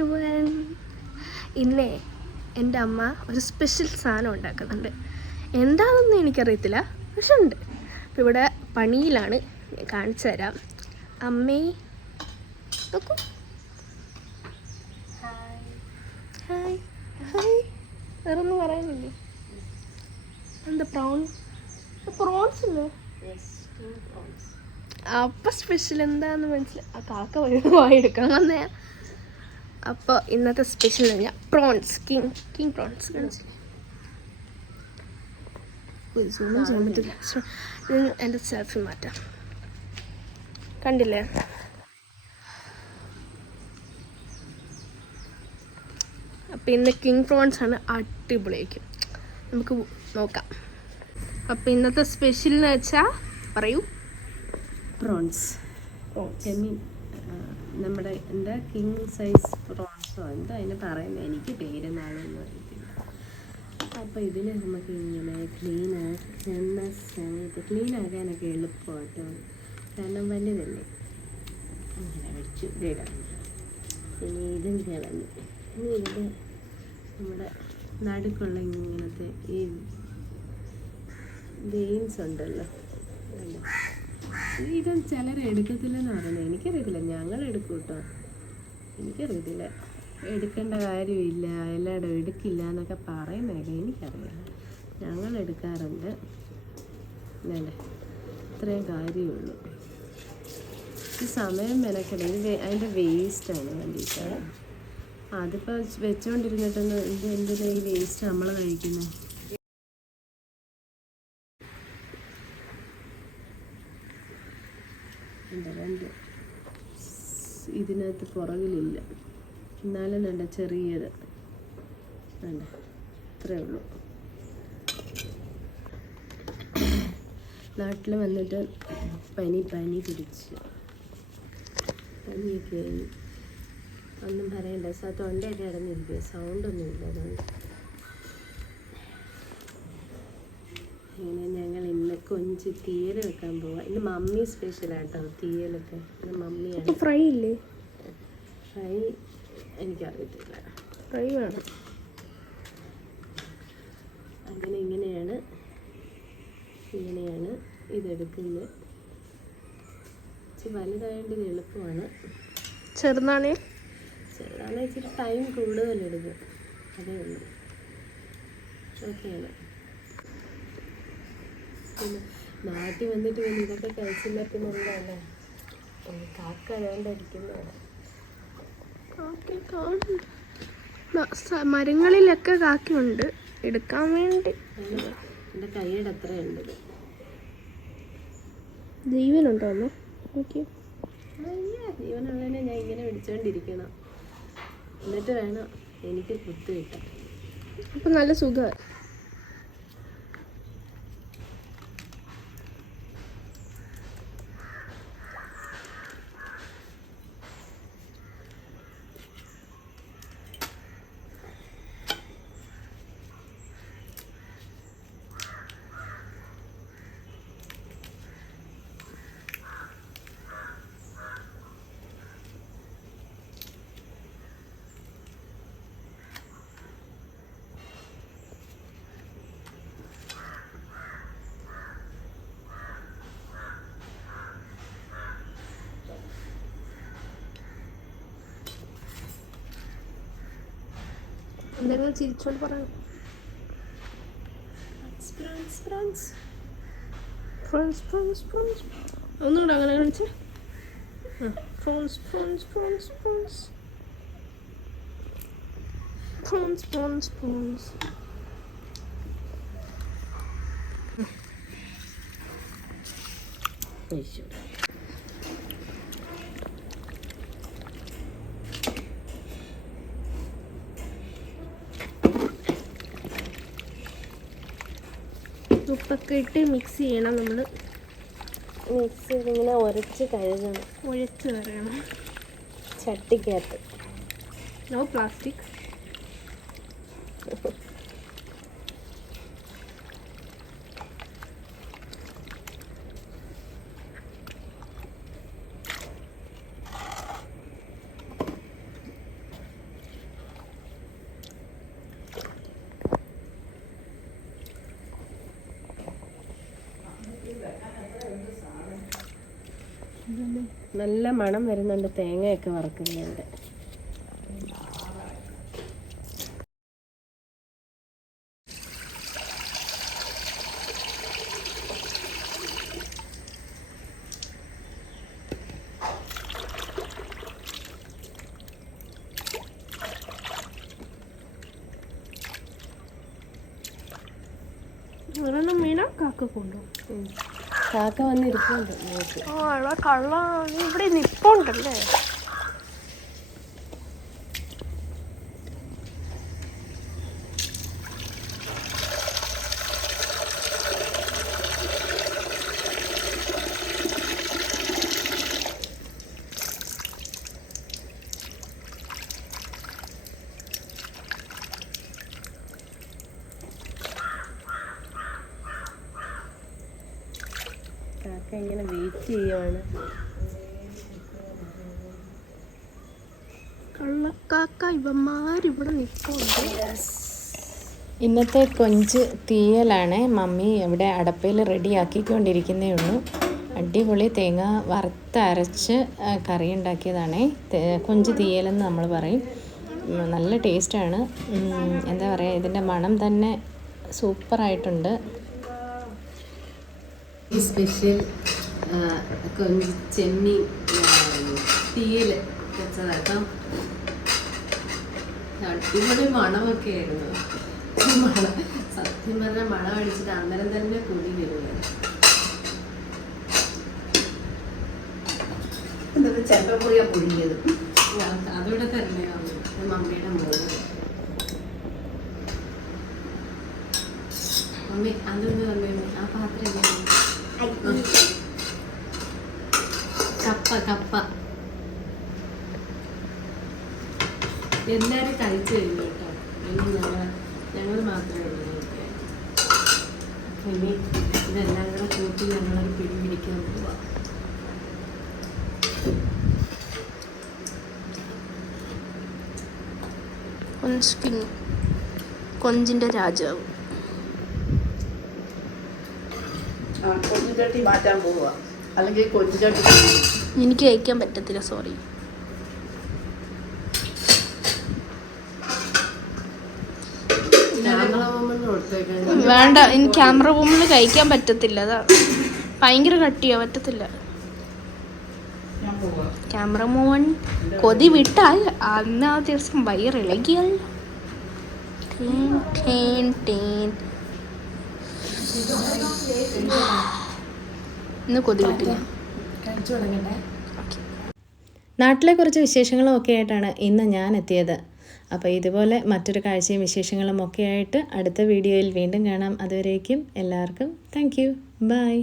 Everyone ഇന്നേ എന്റെ അമ്മ ഒരു സ്പെഷ്യൽ സാധനം ഉണ്ടാക്കുന്നുണ്ട്. എന്താണെന്ന് എനിക്കറിയത്തില്ല പക്ഷെ ഉണ്ട്. അപ്പോൾ ഇവിടെ പണിയിലാണ് ഞാൻ കാണിച്ചു തരാം. അമ്മേ നോക്കൂ. ഹായ്. ഹായ്. വേറൊന്നും പറയാനില്ലേ? എന്താ പ്രോൺ പ്രോൺസ് ഇല്ലേ? അപ്പം സ്പെഷ്യൽ എന്താന്ന് മനസ്സിലായി. ആ കാക്ക വായെടുക്കാൻ വന്നേ. അപ്പോൾ ഇന്നത്തെ സ്പെഷ്യൽ ഞാൻ പ്രോൺസ് കിങ് കിങ് പ്രോൺസ് എന്റെ സെൽഫി മാറ്റാം. കണ്ടില്ലേ? അപ്പോൾ ഇന്ന് കിങ് പ്രോൺസ് ആണ് അടിപൊളിയായിരിക്കും. നമുക്ക് നോക്കാം. അപ്പോൾ ഇന്നത്തെ സ്പെഷ്യൽ എന്ന് വെച്ചാൽ പറയൂ. പ്രോൺസ് ഓ ചെമ്മീൻ നമ്മുടെ എന്താ കിങ് സൈസ് പ്രോൺസോ എന്താ അതിന് പറയുന്നത് എനിക്ക് പേര് നാളെന്ന് അറിയത്തില്ല. അപ്പോൾ ഇതിനെ നമുക്ക് ഇങ്ങനെ ക്ലീൻ എണ്ണ സമയത്ത് ക്ലീൻ ആക്കാനൊക്കെ എളുപ്പമാട്ടോ. കാരണം വലുതല്ലേ. അങ്ങനെ വെച്ചു ഇടാം ഇനി ഇതും കളഞ്ഞു. ഇനി ഇതിന്റെ നമ്മുടെ നടുക്കുള്ള ഇങ്ങനത്തെ ഈ വെയിൻസ് ഉണ്ടല്ലോ? ഇത് ചിലർ എടുക്കത്തില്ലെന്ന് പറയുന്നത് എനിക്കറിയത്തില്ല. ഞങ്ങൾ എടുക്കും കേട്ടോ. എനിക്കറിയത്തില്ല. എടുക്കേണ്ട കാര്യമില്ല. എല്ലായിടും എടുക്കില്ല എന്നൊക്കെ പറയുന്നതൊക്കെ എനിക്കറിയാം. ഞങ്ങൾ എടുക്കാറുണ്ട്. അല്ലേ ഇത്രയും കാര്യമുള്ളൂ. ഈ സമയം മെനക്കെട ഇത് അതിന്റെ വേസ്റ്റാണ് വേണ്ടിയിട്ട്. അതിപ്പോൾ വെച്ചുകൊണ്ടിരുന്നിട്ടൊന്ന് ഇത് എന്തിനാണ് ഈ വേസ്റ്റ് നമ്മൾ കഴിക്കുന്നത്? ഉണ്ട് രണ്ട് ഇതിനകത്ത് പുറകിലില്ല. എന്നാലും വേണ്ട ചെറിയത് വേണ്ട ഇത്രേ ഉള്ളൂ. നാട്ടിൽ വന്നിട്ട് പനി പനി പിടിച്ച്. പനിയൊക്കെ ഒന്നും പറയണ്ട. തൊണ്ടയൊക്കെ അടഞ്ഞിരിക്കുക സൗണ്ടൊന്നും ഇല്ല അതുകൊണ്ട്. ഇങ്ങനെ ഞങ്ങൾ ഇന്ന് കൊഞ്ച് തീയൽ വെക്കാൻ പോവാം. ഇന്ന് മമ്മി സ്പെഷ്യലാട്ടോ തീയലൊക്കെ. ഇന്ന് മമ്മിയാണ്. ഫ്രൈ ഇല്ലേ? ഫ്രൈ എനിക്കറിയത്തില്ല. ഫ്രൈ വേണം. അങ്ങനെ ഇങ്ങനെയാണ്. ഇങ്ങനെയാണ് ഇതെടുക്കുന്നത്. ഇച്ചിരി വലുതായതുകൊണ്ട് ഇത് എളുപ്പമാണ്. ചെറുതാണേ? ചെറുതാണെങ്കിൽ ഇച്ചിരി ടൈം കൂടുതലെടുക്കും അതേ ഉള്ളൂ. ഓക്കെയാണ് പിന്നെ നാട്ടിൽ വന്നിട്ട് പിന്നെ ഇതൊക്കെ കഴിച്ചില്ല പിന്നെ എന്താല്ലേ കാക്ക അതുകൊണ്ടിരിക്കുന്നതാണ് മരങ്ങളിലൊക്കെ കാക്കുണ്ട് എടുക്കാൻ വേണ്ടി. എന്റെ കൈയുടെ അത്ര ഉണ്ട് ഇത്. ജീവനുണ്ടോ നോക്കി ജീവനുള്ളതിനെ ഞാൻ ഇങ്ങനെ പിടിച്ചോണ്ടിരിക്കണം എന്നിട്ട് വേണം എനിക്ക് കുത്തു കിട്ടാൻ അപ്പം നല്ല സുഖമായി എന്തെങ്കിലും ചിരിച്ചോണ്ട് ഫ്രോൺസ് ഒന്നുകൂടെ അങ്ങനെ കാണിച്ച്. Prawns prawns prawns prawns prawns prawns prawns കഴിച്ചു ഉപ്പൊക്കെ ഇട്ട് മിക്സ് ചെയ്യണം നമ്മൾ മിക്സ് ചെയ്തിങ്ങനെ ഉരച്ച് കഴുകണം. ഉരച്ച് വരണം ചട്ടിക്കകത്ത്. നോ പ്ലാസ്റ്റിക് നല്ല മണം വരുന്നുണ്ട് തേങ്ങയൊക്കെ വറക്കുന്നുണ്ട് ഒരെണ്ണം മീന കാക്ക കൊണ്ടുപോകും. കാക്ക വന്നിരിക്കുന്നുണ്ട് എടാ കള്ള. ഇവിടെ നിപ്പുണ്ടല്ലേ കാക്ക ഇങ്ങനെ വെയിറ്റ് ചെയ്യുവാണ്. കള്ളക്കാക്ക ഇവന്മാരിവിടെ നിൽക്കുന്നുണ്ട് ഇന്നത്തെ കൊഞ്ച് തീയലാണ്. മമ്മി ഇവിടെ അടപ്പയിൽ റെഡിയാക്കിക്കൊണ്ടിരിക്കുന്നേ ഉള്ളൂ. അടിപൊളി തേങ്ങ വറുത്തരച്ച് കറി ഉണ്ടാക്കിയതാണേ കൊഞ്ച് തീയലെന്ന് നമ്മൾ പറയും. നല്ല ടേസ്റ്റാണ് എന്താ പറയുക ഇതിന്റെ മണം തന്നെ സൂപ്പറായിട്ടുണ്ട്. ഈ സ്പെഷ്യൽ കൊഞ്ച് ചെമ്മീൻ തീയൽ വെച്ചതാക്കാം അടിപൊളി മണമൊക്കെ ആയിരുന്നു. മണം സത്യം പറഞ്ഞാൽ മണം അടിച്ചിട്ട് അന്നേരം തന്നെ കൂടി വരുവാണ്. ചെറുപ്പപ്പുളിയ പുഴുങ്ങിയത് അതോടെ തന്നെ മമ്മിയുടെ മോൾ. മമ്മി അതൊന്ന് പറഞ്ഞു ആ പാത്രം? കപ്പ കപ്പ. എല്ലാവരും കഴിച്ചു കഴിഞ്ഞു കേട്ടോ. ഇനി ഞങ്ങൾ ഞങ്ങൾ മാത്രമേ ഉള്ളൂ ഇനി ഇതെല്ലാം കൂടെ കൂട്ടി ഞങ്ങളത് പിടി പോവാം. കൊഞ്ച് കൊഞ്ചിന്റെ രാജാവ് ആ കൊഞ്ചുചട്ടി മാറ്റാൻ പോവുക. അല്ലെങ്കിൽ കൊഞ്ചുചട്ടി എനിക്ക് കഴിക്കാൻ പറ്റത്തില്ല സോറി വേണ്ട എനിക്ക് ക്യാമറ റൂമിൽ കഴിക്കാൻ പറ്റത്തില്ല അതാ. ഭയങ്കര കട്ടിയാ പറ്റത്തില്ല. ക്യാമറ മോൻ കൊതി വിട്ടാൽ അന്ന് ആ ദിവസം വയറിളകിയാൽ ടേൻ, ടേൻ, ടേൻ. ഇന്ന് കൊതി കിട്ടില്ല. കഴിച്ചു തുടങ്ങട്ടെ. നാട്ടിലെ കുറച്ച് വിശേഷങ്ങളും ഒക്കെ ആയിട്ടാണ് ഇന്ന് ഞാൻ എത്തിയത്. അപ്പോൾ ഇതുപോലെ മറ്റൊരു കാഴ്ചയും വിശേഷങ്ങളും ഒക്കെ ആയിട്ട് അടുത്ത വീഡിയോയിൽ വീണ്ടും കാണാം. അതുവരേക്കും എല്ലാവർക്കും താങ്ക് യു ബൈ